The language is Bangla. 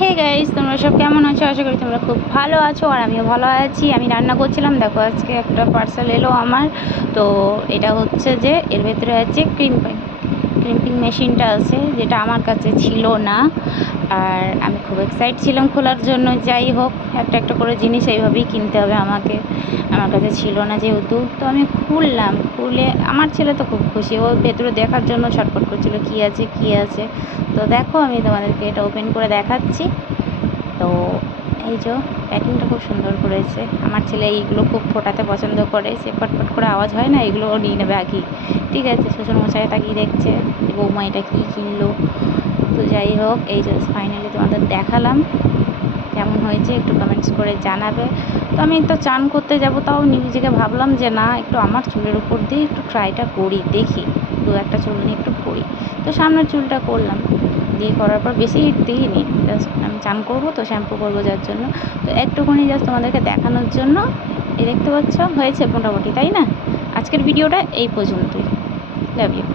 হে গাইস, তোমরা সব কেমন আছো? আশা করি তোমরা খুব ভালো আছো আর আমিও ভালো আছি। আমি রান্না করছিলাম, দেখো আজকে একটা পার্সেল এলো আমার। তো এটা হচ্ছে যে এর ভেতরে আছে ক্রিম্পিং মেশিনটা আছে, যেটা আমার কাছে ছিল না। আর আমি খুব এক্সাইট ছিলাম খোলার জন্য। যাই হোক, একটা একটা করে জিনিস এইভাবেই কিনতে হবে আমাকে, আমার কাছে ছিল না যেহেতু। তো আমি খুললাম, খুলে আমার ছেলে তো খুব খুশি, ও ভেতরে দেখার জন্য ছটফট করছিল কী আছে কী আছে। তো দেখো, আমি তোমাদেরকে এটা ওপেন করে দেখাচ্ছি। তো এই যে প্যাকিংটা খুব সুন্দর করেছে। আমার ছেলে এইগুলো খুব ফোটাতে পছন্দ করে, সে ফটফট করে আওয়াজ হয় না, এগুলো ও নিয়ে নেবে আগেই। ঠিক আছে, শ্বশুরমশাই তাকিয়ে দেখছে যে বৌমা এটা কী কিনলো। তো যাই হোক, এই যে ফাইনালি তোমাদের দেখালাম। কেমন হয়েছে একটু কমেন্টস করে জানাবে। তো আমি তো চান করতে যাব, তাও নিজেকে ভাবলাম যে না, একটু আমার চুলের উপর দিয়ে একটু ট্রাইটা করি, দেখি দু একটা চুল নিয়ে একটু করি। তো সামনের চুলটা করলাম, দিয়ে করার পর বেশি হিট দিইনি, জাস্ট আমি চান করবো তো শ্যাম্পু করবো যার জন্য। তো একটুখানি জাস্ট তোমাদেরকে দেখানোর জন্য। এই দেখতে পাচ্ছ, হয়েছে মোটামুটি, তাই না? আজকের ভিডিওটা এই পর্যন্তই। Love you.